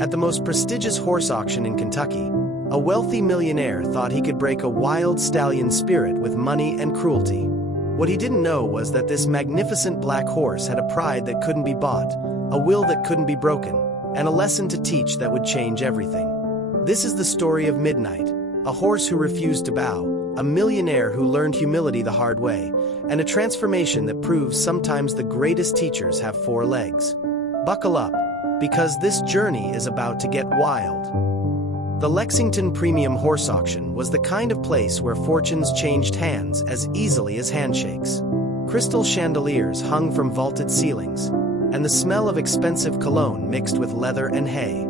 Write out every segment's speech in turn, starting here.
At the most prestigious horse auction in Kentucky, a wealthy millionaire thought he could break a wild stallion spirit with money and cruelty. What he didn't know was that this magnificent black horse had a pride that couldn't be bought, a will that couldn't be broken, and a lesson to teach that would change everything. This is the story of Midnight, a horse who refused to bow, a millionaire who learned humility the hard way, and a transformation that proves sometimes the greatest teachers have four legs. Buckle up, because this journey is about to get wild. The Lexington Premium Horse Auction was the kind of place where fortunes changed hands as easily as handshakes. Crystal chandeliers hung from vaulted ceilings, and the smell of expensive cologne mixed with leather and hay.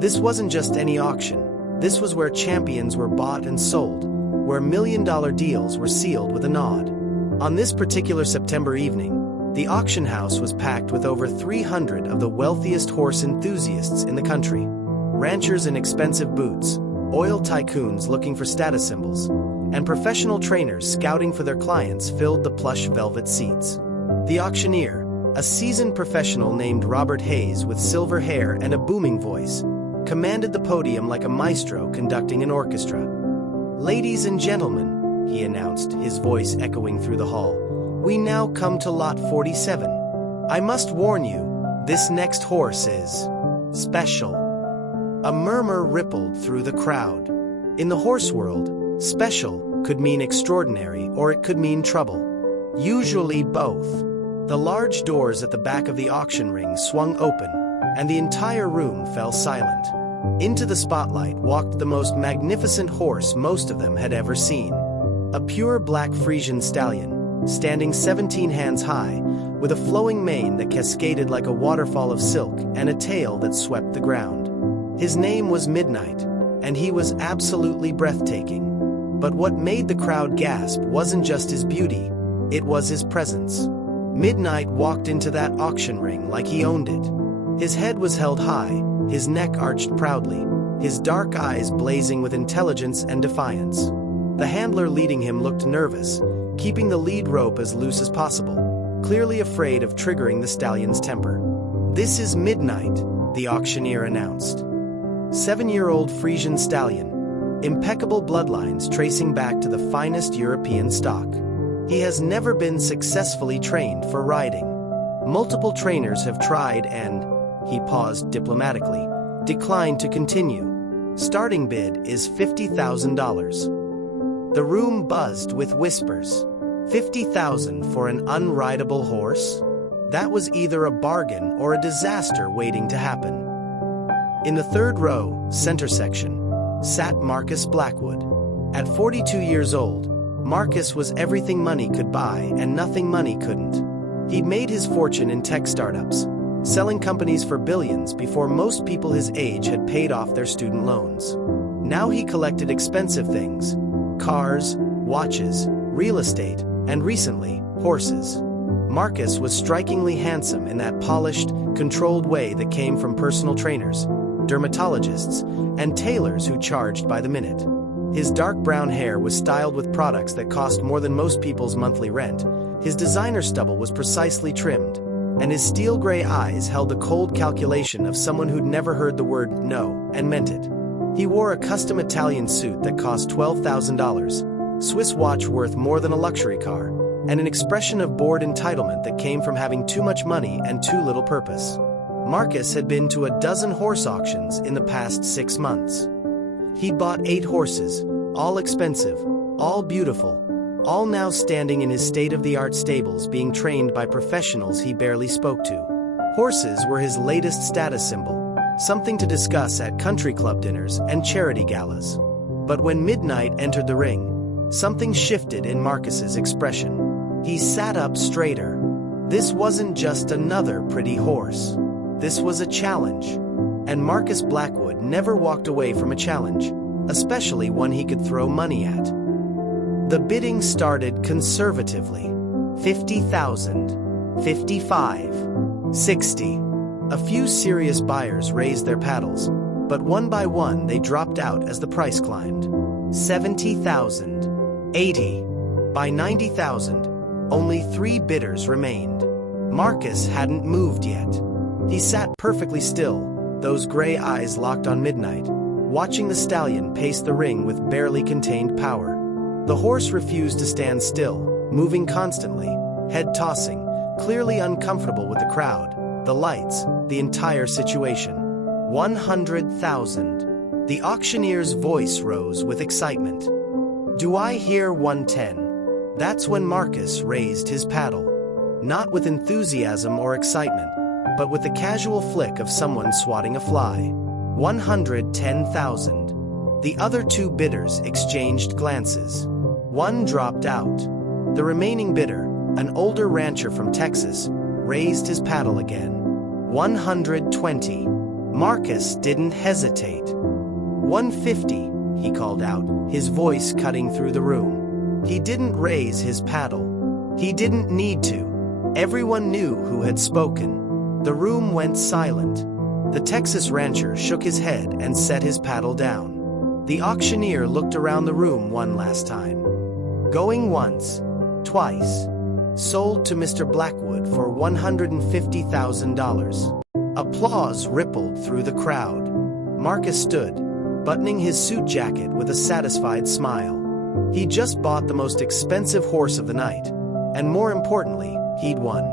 This wasn't just any auction. This was where champions were bought and sold, where million-dollar deals were sealed with a nod. On this particular September evening, the auction house was packed with over 300 of the wealthiest horse enthusiasts in the country. Ranchers in expensive boots, oil tycoons looking for status symbols, and professional trainers scouting for their clients filled the plush velvet seats. The auctioneer, a seasoned professional named Robert Hayes with silver hair and a booming voice, commanded the podium like a maestro conducting an orchestra. "Ladies and gentlemen," he announced, his voice echoing through the hall, "we now come to lot 47. I must warn you, this next horse is special." A murmur rippled through the crowd. In the horse world, special could mean extraordinary or it could mean trouble. Usually both. The large doors at the back of the auction ring swung open, and the entire room fell silent. Into the spotlight walked the most magnificent horse most of them had ever seen. A pure black Frisian stallion, standing 17 hands high, with a flowing mane that cascaded like a waterfall of silk and a tail that swept the ground. His name was Midnight, and he was absolutely breathtaking. But what made the crowd gasp wasn't just his beauty, it was his presence. Midnight walked into that auction ring like he owned it. His head was held high, his neck arched proudly, his dark eyes blazing with intelligence and defiance. The handler leading him looked nervous, keeping the lead rope as loose as possible, clearly afraid of triggering the stallion's temper. "This is Midnight," the auctioneer announced. 7-year-old Frisian stallion, impeccable bloodlines tracing back to the finest European stock. He has never been successfully trained for riding. Multiple trainers have tried and, he paused diplomatically, declined to continue. Starting bid is $50,000. The room buzzed with whispers. $50,000 for an unrideable horse? That was either a bargain or a disaster waiting to happen. In the third row, center section, sat Marcus Blackwood. At 42 years old, Marcus was everything money could buy and nothing money couldn't. He'd made his fortune in tech startups, selling companies for billions before most people his age had paid off their student loans. Now he collected expensive things: cars, watches, real estate, and recently, horses. Marcus was strikingly handsome in that polished, controlled way that came from personal trainers, dermatologists, and tailors who charged by the minute. His dark brown hair was styled with products that cost more than most people's monthly rent. His designer stubble was precisely trimmed, and his steel gray eyes held the cold calculation of someone who'd never heard the word no and meant it. He wore a custom Italian suit that cost $12,000, Swiss watch worth more than a luxury car, and an expression of bored entitlement that came from having too much money and too little purpose. Marcus had been to a dozen horse auctions in the past 6 months. He'd bought 8 horses, all expensive, all beautiful, all now standing in his state-of-the-art stables being trained by professionals he barely spoke to. Horses were his latest status symbol, something to discuss at country club dinners and charity galas. But when Midnight entered the ring, something shifted in Marcus's expression. He sat up straighter. This wasn't just another pretty horse. This was a challenge. And Marcus Blackwood never walked away from a challenge, especially one he could throw money at. The bidding started conservatively. 50,000, 55, 60. A few serious buyers raised their paddles, but one by one they dropped out as the price climbed. 70,000, 80. By 90,000, only 3 bidders remained. Marcus hadn't moved yet. He sat perfectly still, those gray eyes locked on Midnight, watching the stallion pace the ring with barely contained power. The horse refused to stand still, moving constantly, head tossing, clearly uncomfortable with the crowd, the lights, the entire situation. 100,000. The auctioneer's voice rose with excitement. Do I hear 110? That's when Marcus raised his paddle. Not with enthusiasm or excitement, but with the casual flick of someone swatting a fly. 110,000. The other two bidders exchanged glances. One dropped out. The remaining bidder, an older rancher from Texas, raised his paddle again. 120. Marcus didn't hesitate. 150, he called out, his voice cutting through the room. He didn't raise his paddle. He didn't need to. Everyone knew who had spoken. The room went silent. The Texas rancher shook his head and set his paddle down. The auctioneer looked around the room one last time. Going once, twice. Sold to Mr. Blackwood for $150,000. Applause rippled through the crowd. Marcus stood, buttoning his suit jacket with a satisfied smile. He just bought the most expensive horse of the night, and more importantly, he'd won.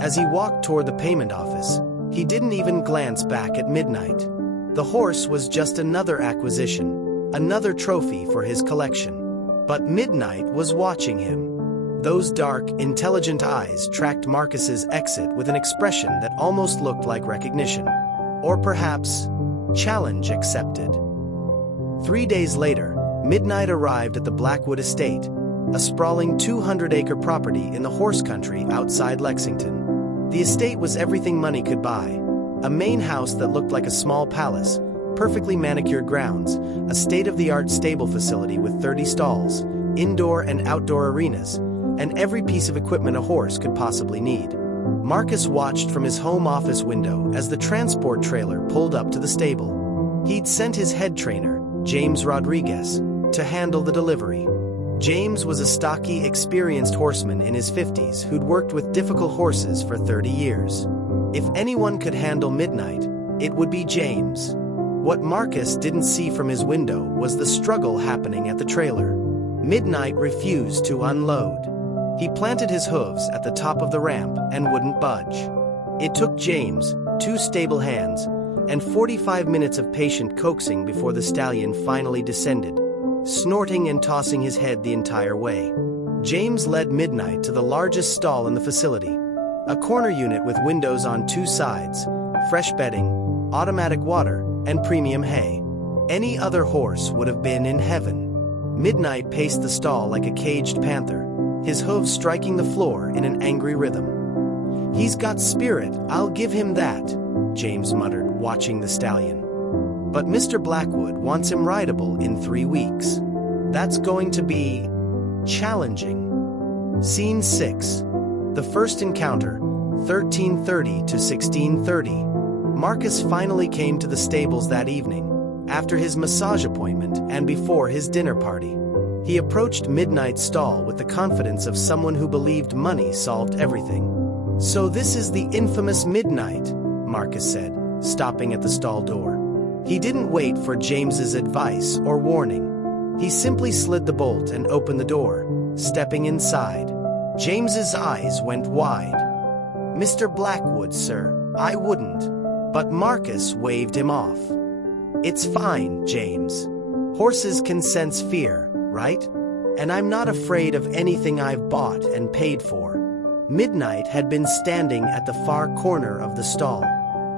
As he walked toward the payment office, he didn't even glance back at Midnight. The horse was just another acquisition, another trophy for his collection. But Midnight was watching him. Those dark, intelligent eyes tracked Marcus's exit with an expression that almost looked like recognition. Or perhaps, challenge accepted. 3 days later, Midnight arrived at the Blackwood estate, a sprawling 200-acre property in the horse country outside Lexington. The estate was everything money could buy. A main house that looked like a small palace, perfectly manicured grounds, a state-of-the-art stable facility with 30 stalls, indoor and outdoor arenas, and every piece of equipment a horse could possibly need. Marcus watched from his home office window as the transport trailer pulled up to the stable. He'd sent his head trainer, James Rodriguez, to handle the delivery. James was a stocky, experienced horseman in his 50s who'd worked with difficult horses for 30 years. If anyone could handle Midnight, it would be James. What Marcus didn't see from his window was the struggle happening at the trailer. Midnight refused to unload. He planted his hooves at the top of the ramp and wouldn't budge. It took James, 2 stable hands, and 45 minutes of patient coaxing before the stallion finally descended, snorting and tossing his head the entire way. James led Midnight to the largest stall in the facility, a corner unit with windows on 2 sides, fresh bedding, automatic water, and premium hay. Any other horse would have been in heaven. Midnight paced the stall like a caged panther, his hooves striking the floor in an angry rhythm. "He's got spirit, I'll give him that," James muttered, watching the stallion. "But Mr. Blackwood wants him rideable in 3 weeks. That's going to be challenging." Scene 6. The first encounter, 13:30 to 16:30. Marcus finally came to the stables that evening, after his massage appointment and before his dinner party. He approached Midnight's stall with the confidence of someone who believed money solved everything. "So this is the infamous Midnight," Marcus said, stopping at the stall door. He didn't wait for James's advice or warning. He simply slid the bolt and opened the door, stepping inside. James's eyes went wide. "Mr. Blackwood, sir, I wouldn't." But Marcus waved him off. "It's fine, James. Horses can sense fear, right? And I'm not afraid of anything I've bought and paid for." Midnight had been standing at the far corner of the stall.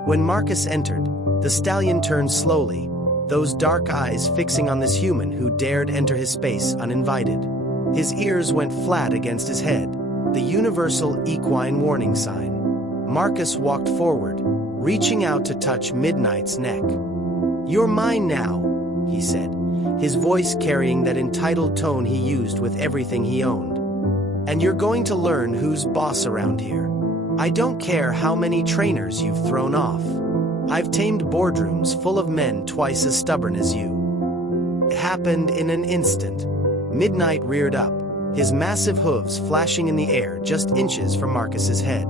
When Marcus entered, the stallion turned slowly, those dark eyes fixing on this human who dared enter his space uninvited. His ears went flat against his head, the universal equine warning sign. Marcus walked forward, reaching out to touch Midnight's neck. "You're mine now," he said, his voice carrying that entitled tone he used with everything he owned. "And you're going to learn who's boss around here. I don't care how many trainers you've thrown off. I've tamed boardrooms full of men twice as stubborn as you." It happened in an instant. Midnight reared up, his massive hooves flashing in the air just inches from Marcus's head.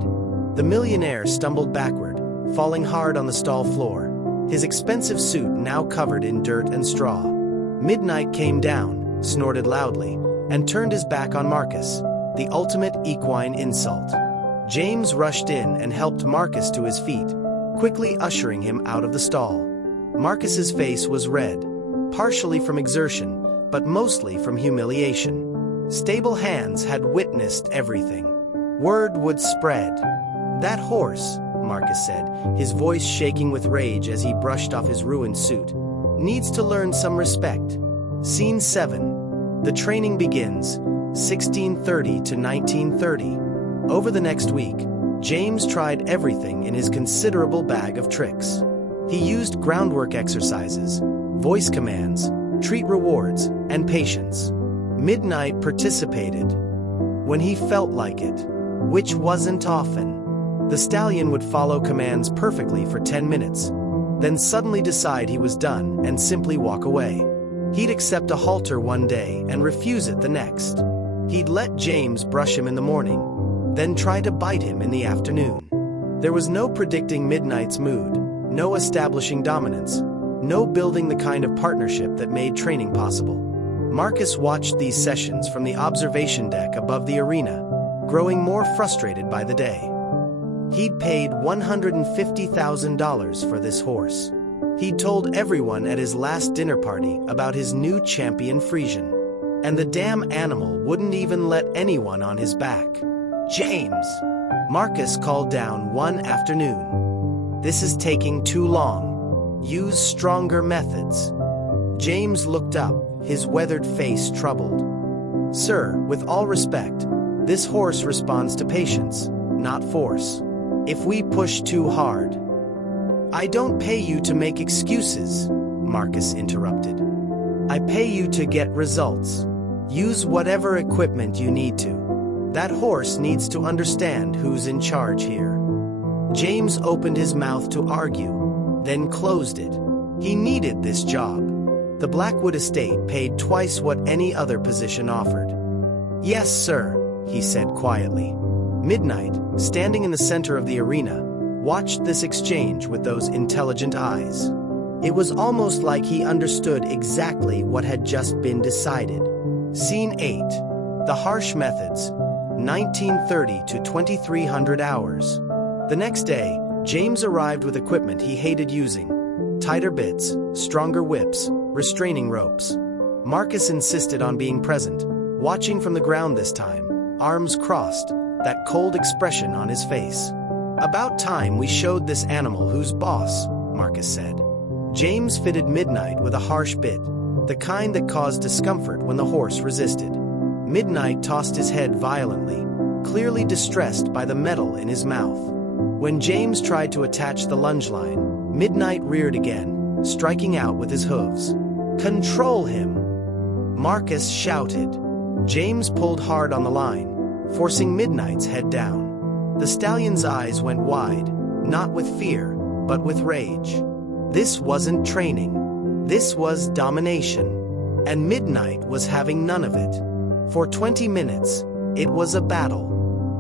The millionaire stumbled backward, falling hard on the stall floor, his expensive suit now covered in dirt and straw. Midnight came down, snorted loudly, and turned his back on Marcus, the ultimate equine insult. James rushed in and helped Marcus to his feet, quickly ushering him out of the stall. Marcus's face was red, partially from exertion, but mostly from humiliation. Stable hands had witnessed everything. Word would spread. "That horse," Marcus said, his voice shaking with rage as he brushed off his ruined suit, "needs to learn some respect." Scene 7. The training begins, 1630 to 1930. Over the next week, James tried everything in his considerable bag of tricks. He used groundwork exercises, voice commands, treat rewards, and patience. Midnight participated when he felt like it, which wasn't often. The stallion would follow commands perfectly for 10 minutes, then suddenly decide he was done and simply walk away. He'd accept a halter one day and refuse it the next. He'd let James brush him in the morning, then try to bite him in the afternoon. There was no predicting Midnight's mood, no establishing dominance, no building the kind of partnership that made training possible. Marcus watched these sessions from the observation deck above the arena, growing more frustrated by the day. He'd paid $150,000 for this horse. He'd told everyone at his last dinner party about his new champion Frisian. And the damn animal wouldn't even let anyone on his back. "James," Marcus called down one afternoon. "This is taking too long. Use stronger methods." James looked up, his weathered face troubled. "Sir, with all respect, this horse responds to patience, not force. If we push too hard—" "I don't pay you to make excuses," Marcus interrupted. "I pay you to get results. Use whatever equipment you need to. That horse needs to understand who's in charge here." James opened his mouth to argue, then closed it. He needed this job. The Blackwood estate paid twice what any other position offered. "Yes, sir," he said quietly. Midnight, standing in the center of the arena, watched this exchange with those intelligent eyes. It was almost like he understood exactly what had just been decided. Scene 8. The harsh methods, 1930 to 2300 hours. The next day, James arrived with equipment he hated using. Tighter bits, stronger whips, restraining ropes. Marcus insisted on being present, watching from the ground this time, arms crossed, that cold expression on his face. "About time we showed this animal who's boss," Marcus said. James fitted Midnight with a harsh bit, the kind that caused discomfort when the horse resisted. Midnight tossed his head violently, clearly distressed by the metal in his mouth. When James tried to attach the lunge line, Midnight reared again, striking out with his hooves. "Control him!" Marcus shouted. James pulled hard on the line, forcing Midnight's head down. The stallion's eyes went wide, not with fear, but with rage. This wasn't training. This was domination. And Midnight was having none of it. For 20 minutes, it was a battle.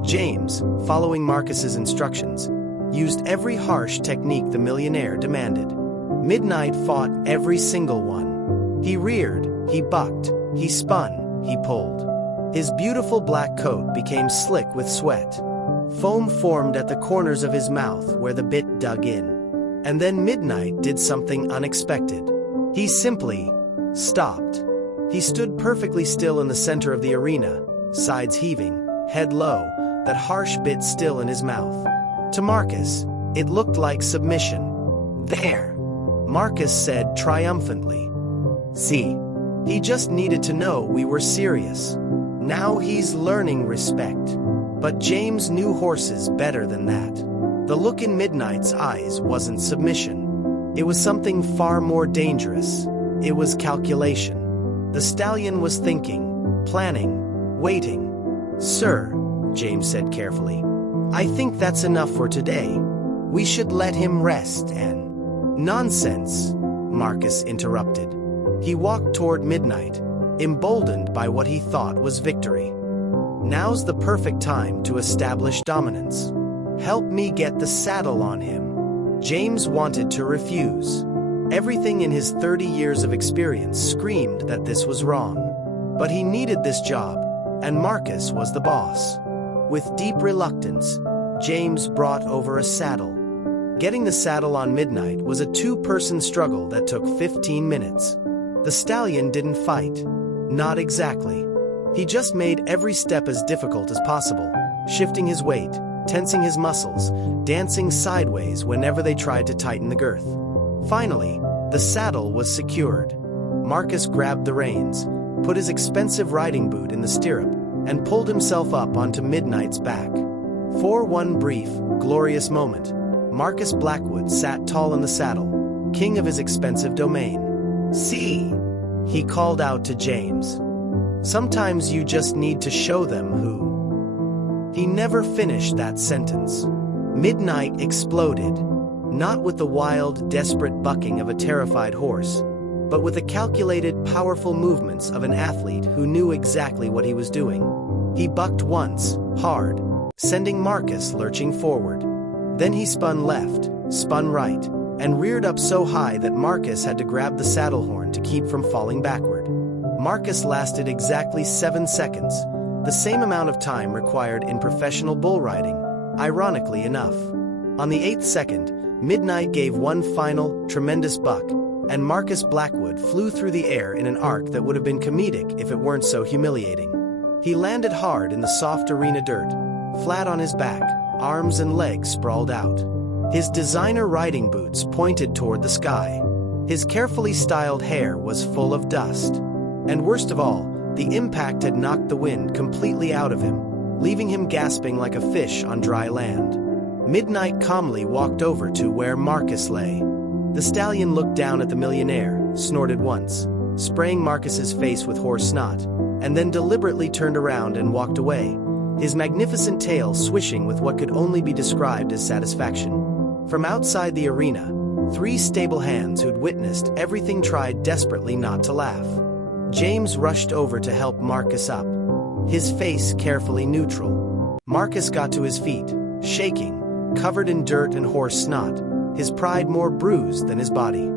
James, following Marcus's instructions, used every harsh technique the Millionaire demanded. Midnight fought every single one. He reared, he bucked, he spun, he pulled. His beautiful black coat became slick with sweat. Foam formed at the corners of his mouth where the bit dug in. And then Midnight did something unexpected. He simply stopped. He stood perfectly still in the center of the arena, sides heaving, head low, that harsh bit still in his mouth. To Marcus, it looked like submission. "There," Marcus said triumphantly. "See, he just needed to know we were serious. Now he's learning respect." But James knew horses better than that. The look in Midnight's eyes wasn't submission. It was something far more dangerous. It was calculation. The stallion was thinking, planning, waiting. "Sir," James said carefully, "I think that's enough for today. We should let him rest and—" "Nonsense," Marcus interrupted. He walked toward Midnight, emboldened by what he thought was victory. "Now's the perfect time to establish dominance. Help me get the saddle on him." James wanted to refuse. Everything in his 30 years of experience screamed that this was wrong. But he needed this job, and Marcus was the boss. With deep reluctance, James brought over a saddle. Getting the saddle on Midnight was a two-person struggle that took 15 minutes. The stallion didn't fight. Not exactly. He just made every step as difficult as possible, shifting his weight, tensing his muscles, dancing sideways whenever they tried to tighten the girth. Finally, the saddle was secured. Marcus grabbed the reins, put his expensive riding boot in the stirrup, and pulled himself up onto Midnight's back. For one brief, glorious moment, Marcus Blackwood sat tall in the saddle, king of his expensive domain. "See," he called out to James. "Sometimes you just need to show them who." He never finished that sentence. Midnight exploded, not with the wild, desperate bucking of a terrified horse, but with the calculated, powerful movements of an athlete who knew exactly what he was doing. He bucked once, hard, sending Marcus lurching forward. Then he spun left, spun right, and reared up so high that Marcus had to grab the saddle horn to keep from falling backward. Marcus lasted exactly 7 seconds, the same amount of time required in professional bull riding, ironically enough. On the 8th second, Midnight gave one final, tremendous buck, and Marcus Blackwood flew through the air in an arc that would have been comedic if it weren't so humiliating. He landed hard in the soft arena dirt, flat on his back, arms and legs sprawled out. His designer riding boots pointed toward the sky. His carefully styled hair was full of dust. And worst of all, the impact had knocked the wind completely out of him, leaving him gasping like a fish on dry land. Midnight calmly walked over to where Marcus lay. The stallion looked down at the millionaire, snorted once, spraying Marcus's face with horse snot, and then deliberately turned around and walked away, his magnificent tail swishing with what could only be described as satisfaction. From outside the arena, 3 stable hands who'd witnessed everything tried desperately not to laugh. James rushed over to help Marcus up, his face carefully neutral. Marcus got to his feet, shaking, covered in dirt and horse snot, his pride more bruised than his body.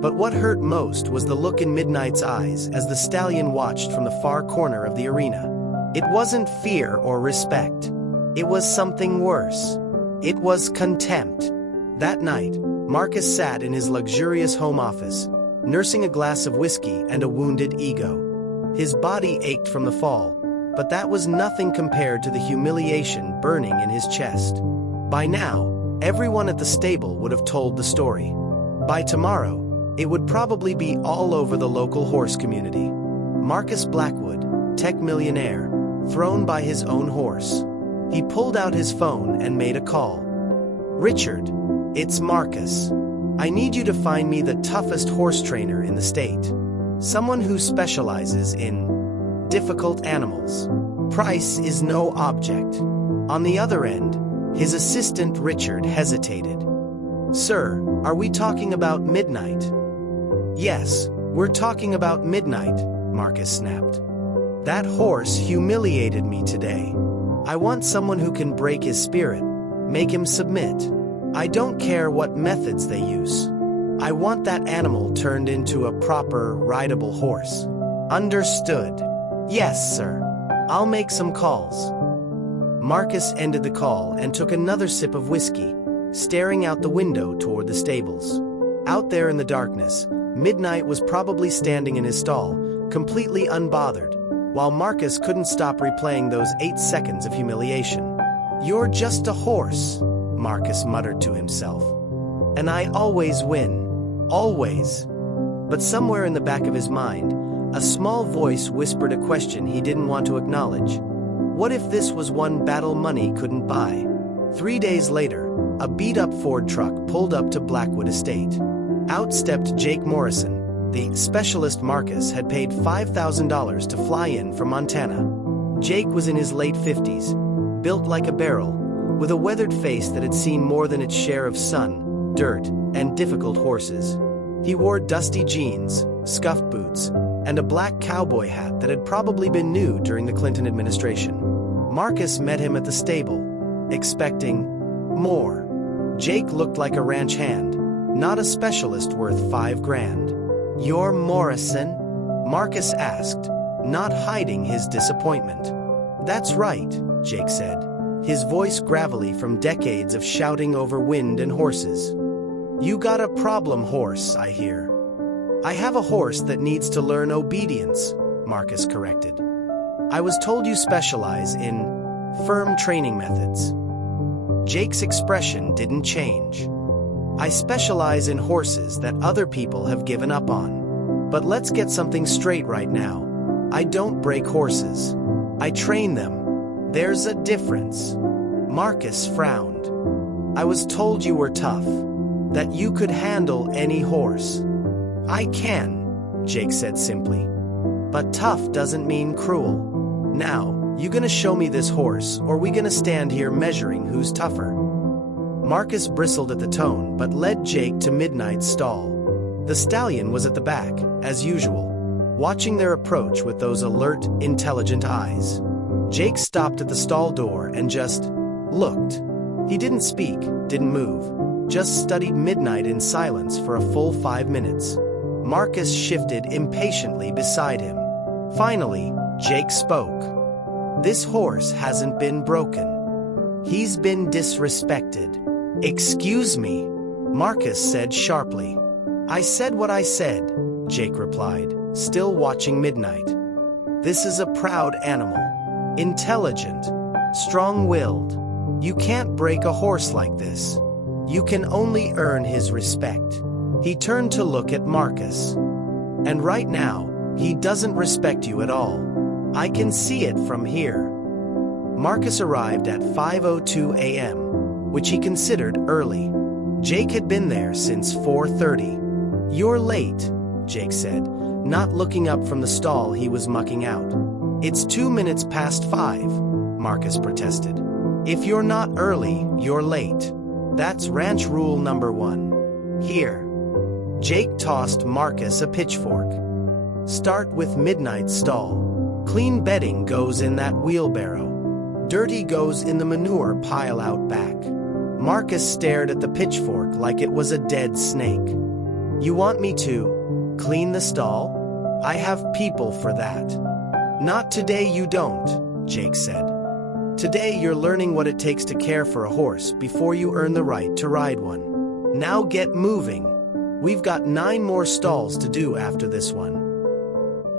But what hurt most was the look in Midnight's eyes as the stallion watched from the far corner of the arena. It wasn't fear or respect. It was something worse. It was contempt. That night, Marcus sat in his luxurious home office, nursing a glass of whiskey and a wounded ego. His body ached from the fall, but that was nothing compared to the humiliation burning in his chest. By now, everyone at the stable would have told the story. By tomorrow, it would probably be all over the local horse community. Marcus Blackwood, tech millionaire, thrown by his own horse. He pulled out his phone and made a call. "Richard, it's Marcus. I need you to find me the toughest horse trainer in the state. Someone who specializes in difficult animals. Price is no object." On the other end, his assistant Richard hesitated. "Sir, are we talking about Midnight?" "Yes, we're talking about Midnight," Marcus snapped. "That horse humiliated me today. I want someone who can break his spirit, make him submit. I don't care what methods they use. I want that animal turned into a proper, rideable horse." "Understood. Yes, sir. I'll make some calls." Marcus ended the call and took another sip of whiskey, staring out the window toward the stables. Out there in the darkness, Midnight was probably standing in his stall, completely unbothered, while Marcus couldn't stop replaying those 8 seconds of humiliation. "You're just a horse," Marcus muttered to himself. "And I always win. Always." But somewhere in the back of his mind, a small voice whispered a question he didn't want to acknowledge. What if this was one battle money couldn't buy? 3 days later, a beat-up Ford truck pulled up to Blackwood Estate. Out stepped Jake Morrison, the specialist Marcus had paid $5,000 to fly in from Montana. Jake was in his late 50s, built like a barrel, with a weathered face that had seen more than its share of sun, dirt, and difficult horses. He wore dusty jeans, scuffed boots, and a black cowboy hat that had probably been new during the Clinton administration. Marcus met him at the stable, expecting more. Jake looked like a ranch hand, not a specialist worth $5,000. "You're Morrison?" Marcus asked, not hiding his disappointment. "That's right," Jake said, his voice gravelly from decades of shouting over wind and horses. "You got a problem horse, I hear." "I have a horse that needs to learn obedience," Marcus corrected. "I was told you specialize in firm training methods." Jake's expression didn't change. "I specialize in horses that other people have given up on. But let's get something straight right now. I don't break horses. I train them. There's a difference." Marcus frowned. "I was told you were tough, that you could handle any horse." "I can," Jake said simply. "But tough doesn't mean cruel. Now, you gonna show me this horse, or we gonna stand here measuring who's tougher?" Marcus bristled at the tone but led Jake to Midnight's stall. The stallion was at the back, as usual, watching their approach with those alert, intelligent eyes. Jake stopped at the stall door and just looked. He didn't speak, didn't move, just studied Midnight in silence for a full 5 minutes. Marcus shifted impatiently beside him. Finally, Jake spoke. "This horse hasn't been broken. He's been disrespected." "Excuse me," Marcus said sharply. "I said what I said," Jake replied, still watching Midnight. "This is a proud animal. Intelligent. Strong-willed. You can't break a horse like this. You can only earn his respect." He turned to look at Marcus. "And right now, he doesn't respect you at all. I can see it from here." Marcus arrived at 5:02 a.m., which he considered early. Jake had been there since 4:30. "You're late," Jake said, not looking up from the stall he was mucking out. "It's 2 minutes past 5, Marcus protested. "If you're not early, you're late. That's ranch rule number 1. Here." Jake tossed Marcus a pitchfork. "Start with Midnight's stall. Clean bedding goes in that wheelbarrow. Dirty goes in the manure pile out back." Marcus stared at the pitchfork like it was a dead snake. "You want me to clean the stall? I have people for that." "Not today you don't," Jake said. "Today you're learning what it takes to care for a horse before you earn the right to ride one. Now get moving. We've got 9 more stalls to do after this one."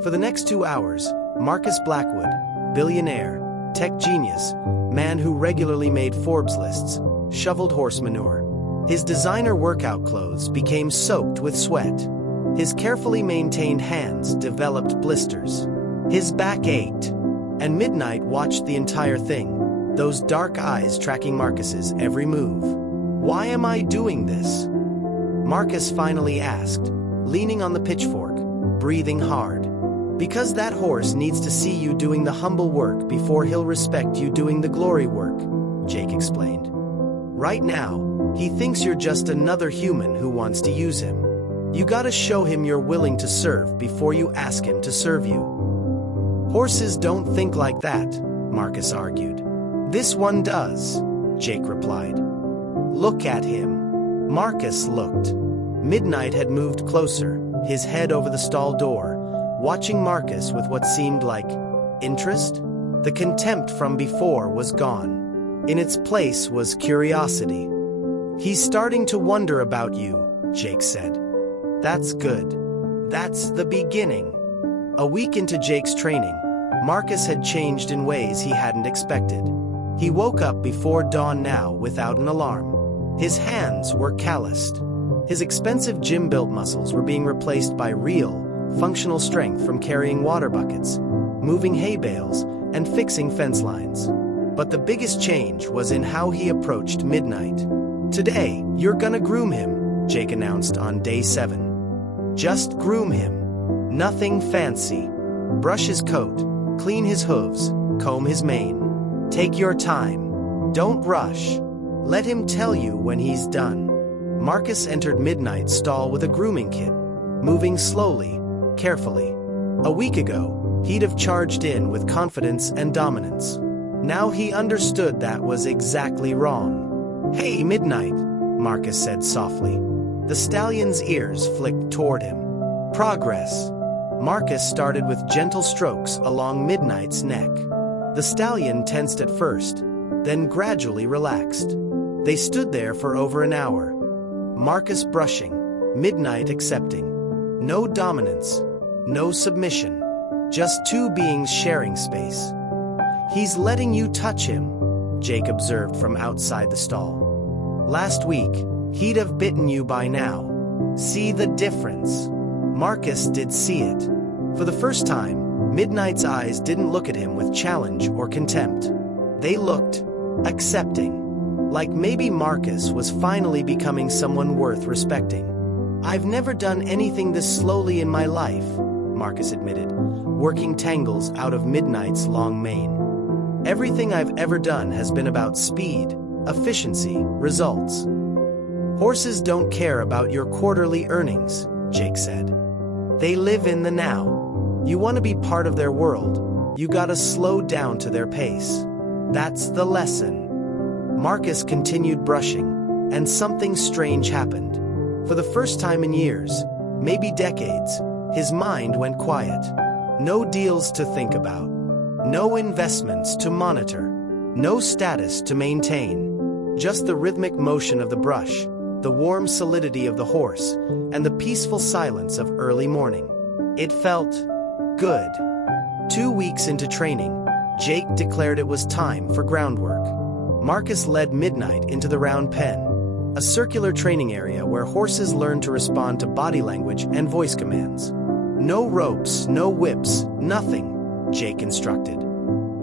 For the next 2 hours, Marcus Blackwood, billionaire, tech genius, man who regularly made Forbes lists, shoveled horse manure. His designer workout clothes became soaked with sweat. His carefully maintained hands developed blisters. His back ached. And Midnight watched the entire thing, those dark eyes tracking Marcus's every move. "Why am I doing this?" Marcus finally asked, leaning on the pitchfork, breathing hard. "Because that horse needs to see you doing the humble work before he'll respect you doing the glory work," Jake explained. "Right now, he thinks you're just another human who wants to use him. You gotta show him you're willing to serve before you ask him to serve you." "Horses don't think like that," Marcus argued. "This one does," Jake replied. "Look at him." Marcus looked. Midnight had moved closer, his head over the stall door, watching Marcus with what seemed like interest. The contempt from before was gone. In its place was curiosity. "He's starting to wonder about you," Jake said. "That's good. That's the beginning." A week into Jake's training, Marcus had changed in ways he hadn't expected. He woke up before dawn now without an alarm. His hands were calloused. His expensive gym-built muscles were being replaced by real, functional strength from carrying water buckets, moving hay bales, and fixing fence lines. But the biggest change was in how he approached Midnight. "Today, you're gonna groom him," Jake announced on day 7. "Just groom him. Nothing fancy. Brush his coat, clean his hooves, comb his mane. Take your time. Don't rush. Let him tell you when he's done." Marcus entered Midnight's stall with a grooming kit, moving slowly, carefully. A week ago, he'd have charged in with confidence and dominance. Now he understood that was exactly wrong. "Hey, Midnight," Marcus said softly. The stallion's ears flicked toward him. Progress. Marcus started with gentle strokes along Midnight's neck. The stallion tensed at first, then gradually relaxed. They stood there for over an hour. Marcus brushing, Midnight accepting. No dominance, no submission, just two beings sharing space. He's letting you touch him, Jake observed from outside the stall. Last week, he'd have bitten you by now. See the difference? Marcus did see it. For the first time, Midnight's eyes didn't look at him with challenge or contempt. They looked accepting, like maybe Marcus was finally becoming someone worth respecting. I've never done anything this slowly in my life, Marcus admitted, working tangles out of Midnight's long mane. Everything I've ever done has been about speed, efficiency, results. Horses don't care about your quarterly earnings, Jake said. They live in the now. You want to be part of their world, you gotta slow down to their pace. That's the lesson. Marcus continued brushing, and something strange happened. For the first time in years, maybe decades, his mind went quiet. No deals to think about. No investments to monitor. No status to maintain. Just the rhythmic motion of the brush, the warm solidity of the horse, and the peaceful silence of early morning. It felt good. 2 weeks into training, Jake declared it was time for groundwork. Marcus led Midnight into the round pen, a circular training area where horses learn to respond to body language and voice commands. No ropes, no whips, nothing, Jake instructed.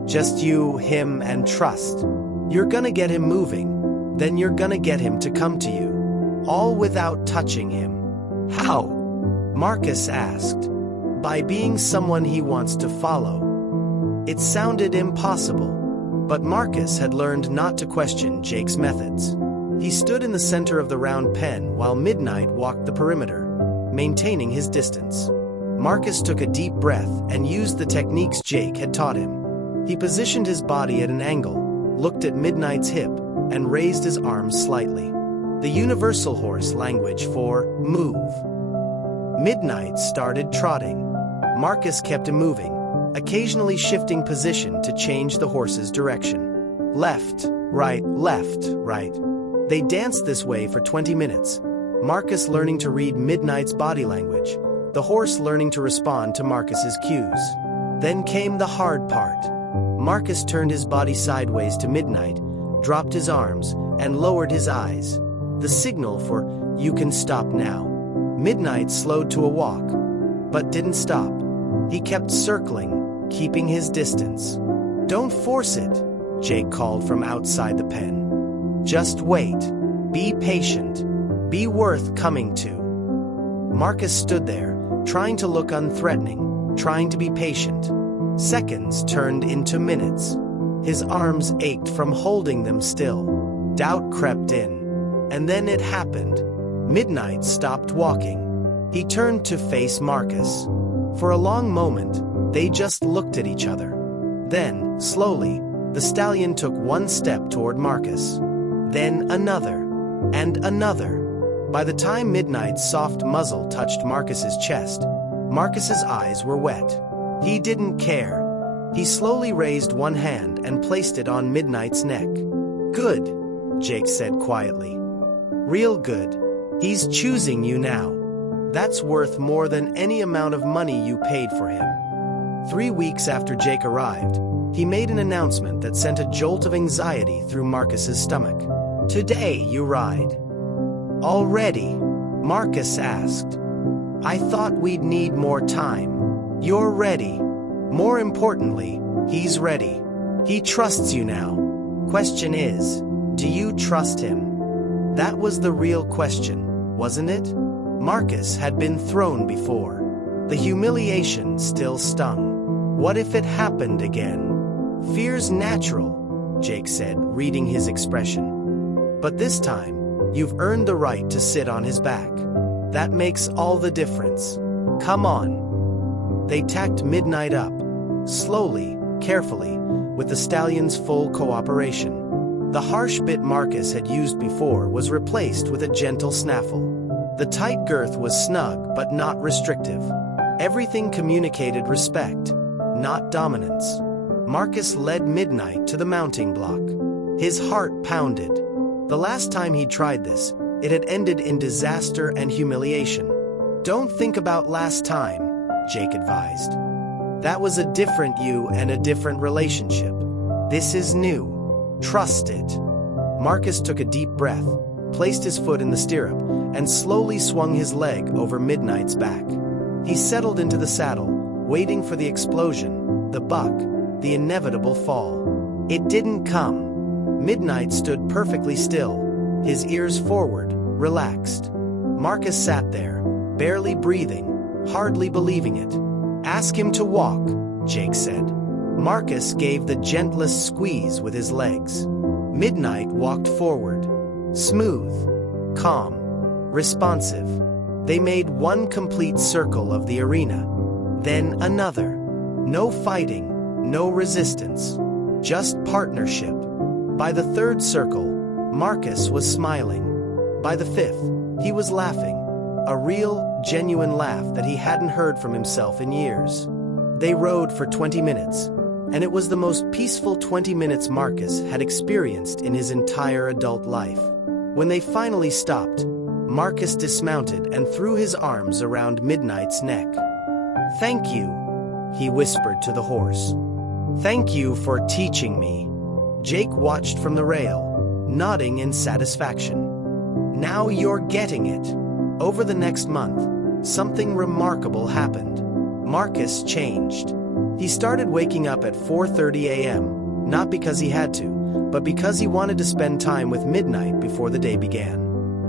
Just you, him, and trust. You're gonna get him moving, then you're gonna get him to come to you. All without touching him. How? Marcus asked. By being someone he wants to follow. It sounded impossible, but Marcus had learned not to question Jake's methods. He stood in the center of the round pen while Midnight walked the perimeter, maintaining his distance. Marcus took a deep breath and used the techniques Jake had taught him. He positioned his body at an angle, looked at Midnight's hip, and raised his arms slightly. The universal horse language for move. Midnight started trotting. Marcus kept him moving, occasionally shifting position to change the horse's direction. Left, right, right. They danced this way for 20 minutes, Marcus learning to read Midnight's body language, the horse learning to respond to Marcus's cues. Then came the hard part. Marcus turned his body sideways to Midnight, dropped his arms, and lowered his eyes. The signal for, you can stop now. Midnight slowed to a walk, but didn't stop. He kept circling, keeping his distance. Don't force it, Jake called from outside the pen. Just wait. Be patient. Be worth coming to. Marcus stood there, trying to look unthreatening, trying to be patient. Seconds turned into minutes. His arms ached from holding them still. Doubt crept in. And then it happened. Midnight stopped walking. He turned to face Marcus. For a long moment, they just looked at each other. Then, slowly, the stallion took one step toward Marcus. Then another, and another. By the time Midnight's soft muzzle touched Marcus's chest, Marcus's eyes were wet. He didn't care. He slowly raised one hand and placed it on Midnight's neck. Good, Jake said quietly. Real good. He's choosing you now. That's worth more than any amount of money you paid for him. 3 weeks after Jake arrived, he made an announcement that sent a jolt of anxiety through Marcus's stomach. Today you ride. Already? Marcus asked. I thought we'd need more time. You're ready. More importantly, he's ready. He trusts you now. Question is, do you trust him? That was the real question, wasn't it? Marcus had been thrown before. The humiliation still stung. What if it happened again? Fear's natural, Jake said, reading his expression. But this time, you've earned the right to sit on his back. That makes all the difference. Come on. They tacked Midnight up, slowly, carefully, with the stallion's full cooperation. The harsh bit Marcus had used before was replaced with a gentle snaffle. The tight girth was snug but not restrictive. Everything communicated respect, not dominance. Marcus led Midnight to the mounting block. His heart pounded. The last time he'd tried this, it had ended in disaster and humiliation. "Don't think about last time," Jake advised. "That was a different you and a different relationship. This is new. Trust it." Marcus took a deep breath, placed his foot in the stirrup, and slowly swung his leg over Midnight's back. He settled into the saddle, waiting for the explosion, the buck, the inevitable fall. It didn't come. Midnight stood perfectly still, his ears forward, relaxed. Marcus sat there, barely breathing, hardly believing it. "Ask him to walk," Jake said. Marcus gave the gentlest squeeze with his legs. Midnight walked forward. Smooth, calm, responsive. They made one complete circle of the arena. Then another. No fighting, no resistance. Just partnership. By the third circle, Marcus was smiling. By the fifth, he was laughing. A real, genuine laugh that he hadn't heard from himself in years. They rode for 20 minutes, and it was the most peaceful 20 minutes Marcus had experienced in his entire adult life. When they finally stopped, Marcus dismounted and threw his arms around Midnight's neck. "Thank you," he whispered to the horse. "Thank you for teaching me." Jake watched from the rail, nodding in satisfaction. "Now you're getting it." Over the next month, something remarkable happened. Marcus changed. He started waking up at 4:30 a.m., not because he had to, but because he wanted to spend time with Midnight before the day began.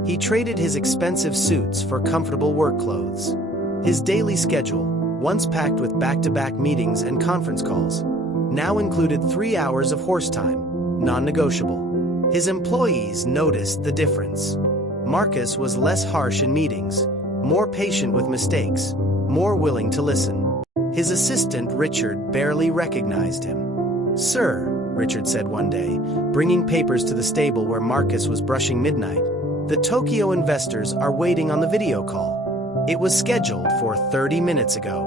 He traded his expensive suits for comfortable work clothes. His daily schedule, once packed with back-to-back meetings and conference calls, now included 3 hours of horse time, non-negotiable. His employees noticed the difference. Marcus was less harsh in meetings, more patient with mistakes, more willing to listen. His assistant, Richard, barely recognized him. "Sir," Richard said one day, bringing papers to the stable where Marcus was brushing Midnight, "the Tokyo investors are waiting on the video call. It was scheduled for 30 minutes ago."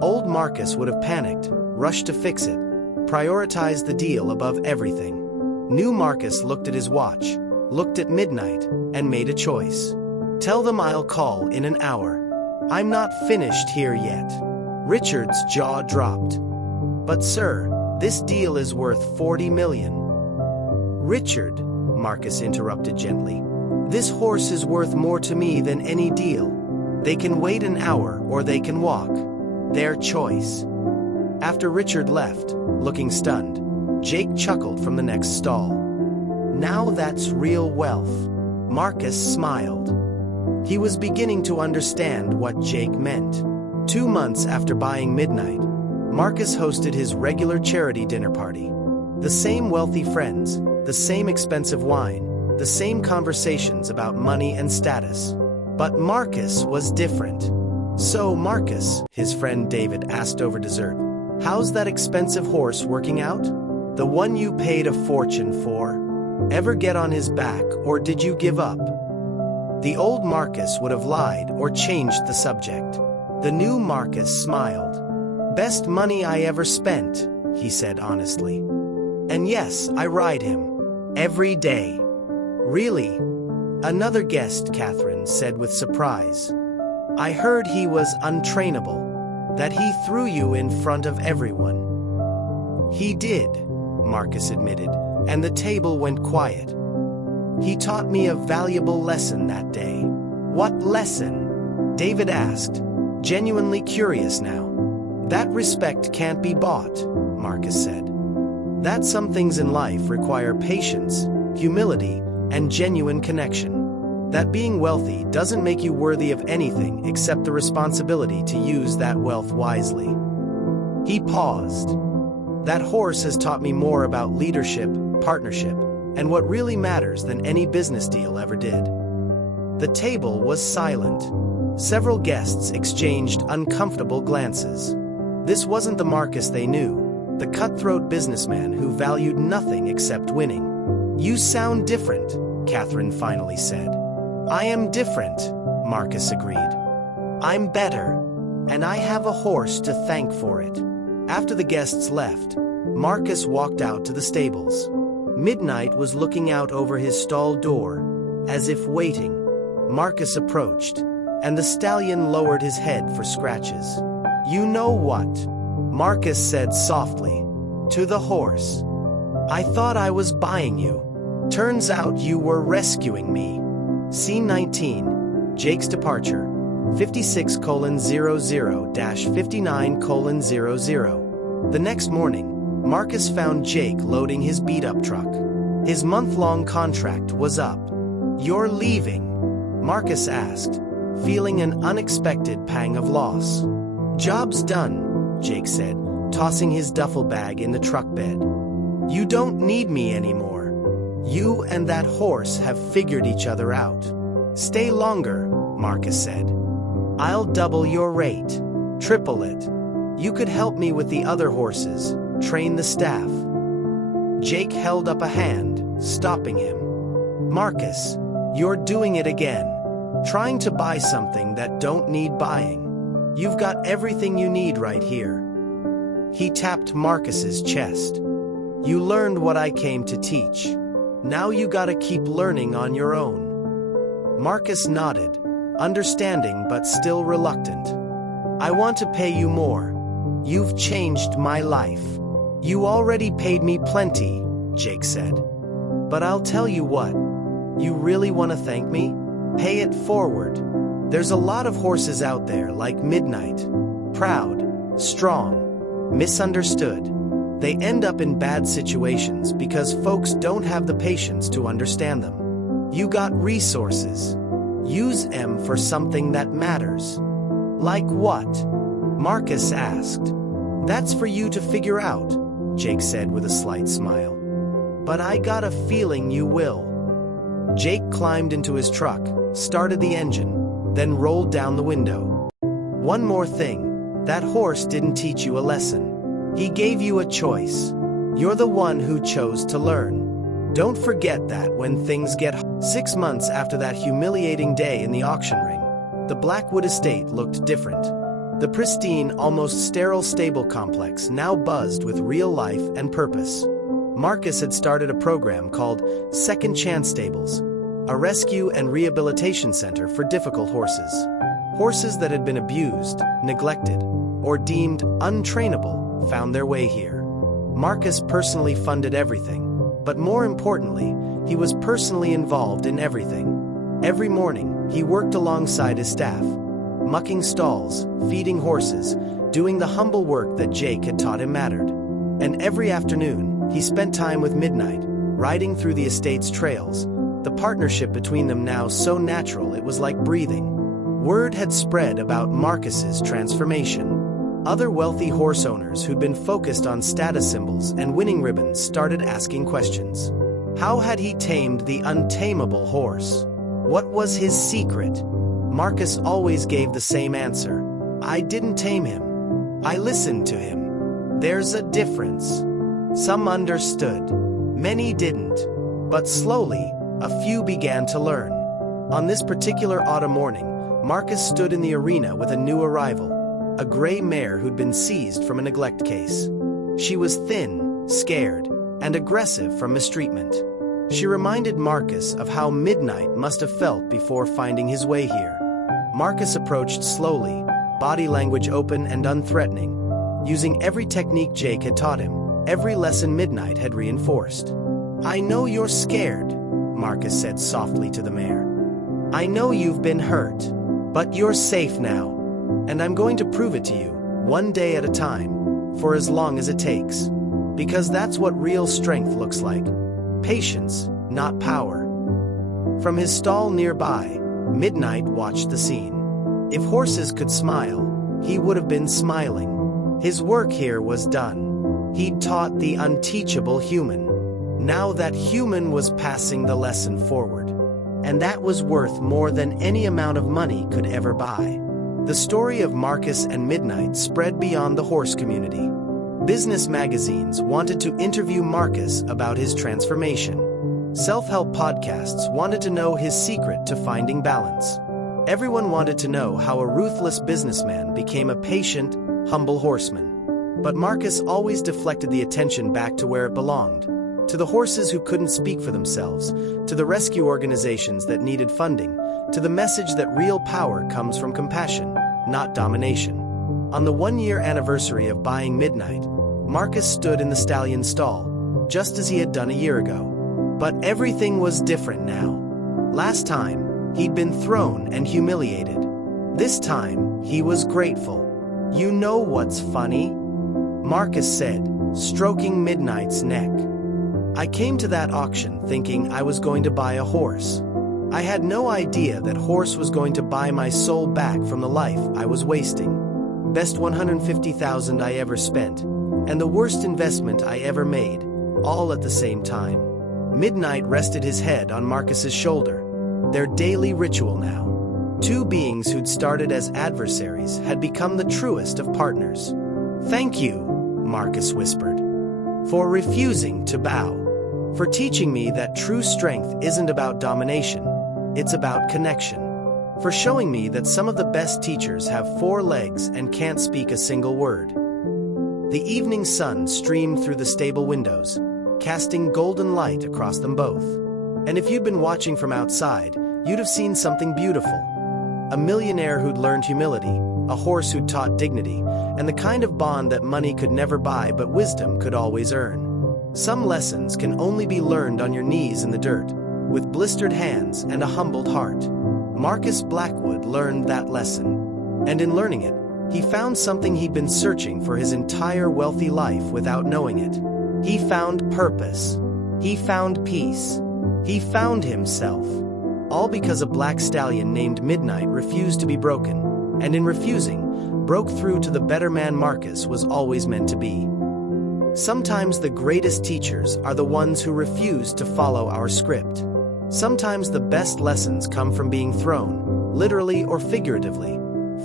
Old Marcus would have panicked, rushed to fix it, prioritized the deal above everything. New Marcus looked at his watch, looked at Midnight, and made a choice. "Tell them I'll call in an hour. I'm not finished here yet." Richard's jaw dropped. "But sir, this deal is worth 40 million. "Richard," Marcus interrupted gently, "this horse is worth more to me than any deal. They can wait an hour or they can walk. Their choice." After Richard left, looking stunned, Jake chuckled from the next stall. "Now that's real wealth." Marcus smiled. He was beginning to understand what Jake meant. 2 months after buying Midnight, Marcus hosted his regular charity dinner party. The same wealthy friends, the same expensive wine, the same conversations about money and status. But Marcus was different. "So, Marcus," his friend David asked over dessert, "how's that expensive horse working out? The one you paid a fortune for? Ever get on his back, or did you give up?" The old Marcus would have lied or changed the subject. The new Marcus smiled. "Best money I ever spent," he said honestly. "And yes, I ride him. Every day." "Really?" Another guest, Catherine, said with surprise. "I heard he was untrainable, that he threw you in front of everyone." "He did," Marcus admitted, and the table went quiet. "He taught me a valuable lesson that day." "What lesson?" David asked, genuinely curious now. "That respect can't be bought," Marcus said. "That some things in life require patience, humility, and genuine connection. That being wealthy doesn't make you worthy of anything except the responsibility to use that wealth wisely." He paused. "That horse has taught me more about leadership, partnership, and what really matters than any business deal ever did." The table was silent. Several guests exchanged uncomfortable glances. This wasn't the Marcus they knew, the cutthroat businessman who valued nothing except winning. You sound different, Catherine finally said. I am different, Marcus agreed. I'm better, and I have a horse to thank for it. After the guests left, Marcus walked out to the stables. Midnight was looking out over his stall door, as if waiting. Marcus approached, and the stallion lowered his head for scratches. You know what? Marcus said softly, to the horse. I thought I was buying you. Turns out you were rescuing me. Scene 19, Jake's departure, 56:00-59:00. The next morning, Marcus found Jake loading his beat-up truck. His month-long contract was up. You're leaving? Marcus asked, feeling an unexpected pang of loss. Job's done, Jake said, tossing his duffel bag in the truck bed. You don't need me anymore. You and that horse have figured each other out. Stay longer, Marcus said. I'll double your rate. Triple it. You could help me with the other horses, train the staff. Jake held up a hand, stopping him. Marcus, you're doing it again. Trying to buy something that don't need buying. You've got everything you need right here. He tapped Marcus's chest. You learned what I came to teach. Now you gotta keep learning on your own. Marcus nodded, understanding but still reluctant. I want to pay you more. You've changed my life. You already paid me plenty, Jake said. But I'll tell you what. You really want to thank me? Pay it forward. There's a lot of horses out there like Midnight. Proud, strong, misunderstood. They end up in bad situations because folks don't have the patience to understand them. You got resources. Use them for something that matters. Like what? Marcus asked. That's for you to figure out, Jake said with a slight smile. But I got a feeling you will. Jake climbed into his truck, started the engine, then rolled down the window. One more thing, that horse didn't teach you a lesson. He gave you a choice. You're the one who chose to learn. Don't forget that when things get hard. 6 months after that humiliating day in the auction ring, the Blackwood estate looked different. The pristine, almost sterile stable complex now buzzed with real life and purpose. Marcus had started a program called Second Chance Stables, a rescue and rehabilitation center for difficult horses. Horses that had been abused, neglected, or deemed untrainable found their way here. Marcus personally funded everything, but more importantly, he was personally involved in everything. Every morning, he worked alongside his staff, mucking stalls, feeding horses, doing the humble work that Jake had taught him mattered. And every afternoon, he spent time with Midnight, riding through the estate's trails, the partnership between them now so natural it was like breathing. Word had spread about Marcus's transformation. Other wealthy horse owners who'd been focused on status symbols and winning ribbons started asking questions. How had he tamed the untamable horse? What was his secret? Marcus always gave the same answer. I didn't tame him. I listened to him. There's a difference. Some understood. Many didn't. But slowly, a few began to learn. On this particular autumn morning, Marcus stood in the arena with a new arrival, a gray mare who'd been seized from a neglect case. She was thin, scared, and aggressive from mistreatment. She reminded Marcus of how Midnight must have felt before finding his way here. Marcus approached slowly, body language open and unthreatening, using every technique Jake had taught him, every lesson Midnight had reinforced. I know you're scared, Marcus said softly to the mare. I know you've been hurt, but you're safe now. And I'm going to prove it to you, one day at a time, for as long as it takes. Because that's what real strength looks like. Patience, not power. From his stall nearby, Midnight watched the scene. If horses could smile, he would have been smiling. His work here was done. He'd taught the unteachable human. Now that human was passing the lesson forward. And that was worth more than any amount of money could ever buy. The story of Marcus and Midnight spread beyond the horse community. Business magazines wanted to interview Marcus about his transformation. Self-help podcasts wanted to know his secret to finding balance. Everyone wanted to know how a ruthless businessman became a patient, humble horseman. But Marcus always deflected the attention back to where it belonged, to the horses who couldn't speak for themselves, to the rescue organizations that needed funding, to the message that real power comes from compassion, not domination. On the one-year anniversary of buying Midnight, Marcus stood in the stallion stall, just as he had done a year ago. But everything was different now. Last time, he'd been thrown and humiliated. This time, he was grateful. "You know what's funny?" Marcus said, stroking Midnight's neck. "I came to that auction thinking I was going to buy a horse. I had no idea that horse was going to buy my soul back from the life I was wasting. Best $150,000 I ever spent, and the worst investment I ever made, all at the same time." Midnight rested his head on Marcus's shoulder, their daily ritual now. Two beings who'd started as adversaries had become the truest of partners. "Thank you," Marcus whispered, "for refusing to bow, for teaching me that true strength isn't about domination, it's about connection, for showing me that some of the best teachers have 4 legs and can't speak a single word." The evening sun streamed through the stable windows, casting golden light across them both. And if you'd been watching from outside, you'd have seen something beautiful. A millionaire who'd learned humility, a horse who'd taught dignity, and the kind of bond that money could never buy but wisdom could always earn. Some lessons can only be learned on your knees in the dirt, with blistered hands and a humbled heart. Marcus Blackwood learned that lesson. And in learning it, he found something he'd been searching for his entire wealthy life without knowing it. He found purpose. He found peace. He found himself. All because a black stallion named Midnight refused to be broken, and in refusing, broke through to the better man Marcus was always meant to be. Sometimes the greatest teachers are the ones who refuse to follow our script. Sometimes the best lessons come from being thrown, literally or figuratively,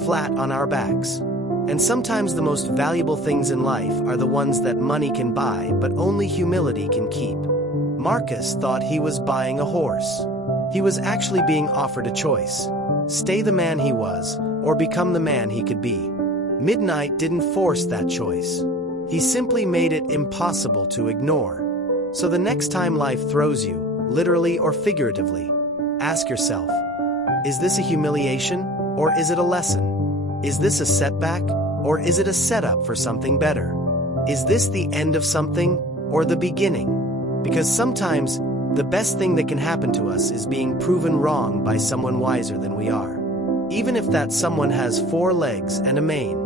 flat on our backs. And sometimes the most valuable things in life are the ones that money can buy but only humility can keep. Marcus thought he was buying a horse. He was actually being offered a choice: stay the man he was, or become the man he could be. Midnight didn't force that choice. He simply made it impossible to ignore. So the next time life throws you, literally or figuratively, ask yourself, is this a humiliation, or is it a lesson? Is this a setback, or is it a setup for something better? Is this the end of something, or the beginning? Because sometimes, the best thing that can happen to us is being proven wrong by someone wiser than we are. Even if that someone has 4 legs and a mane.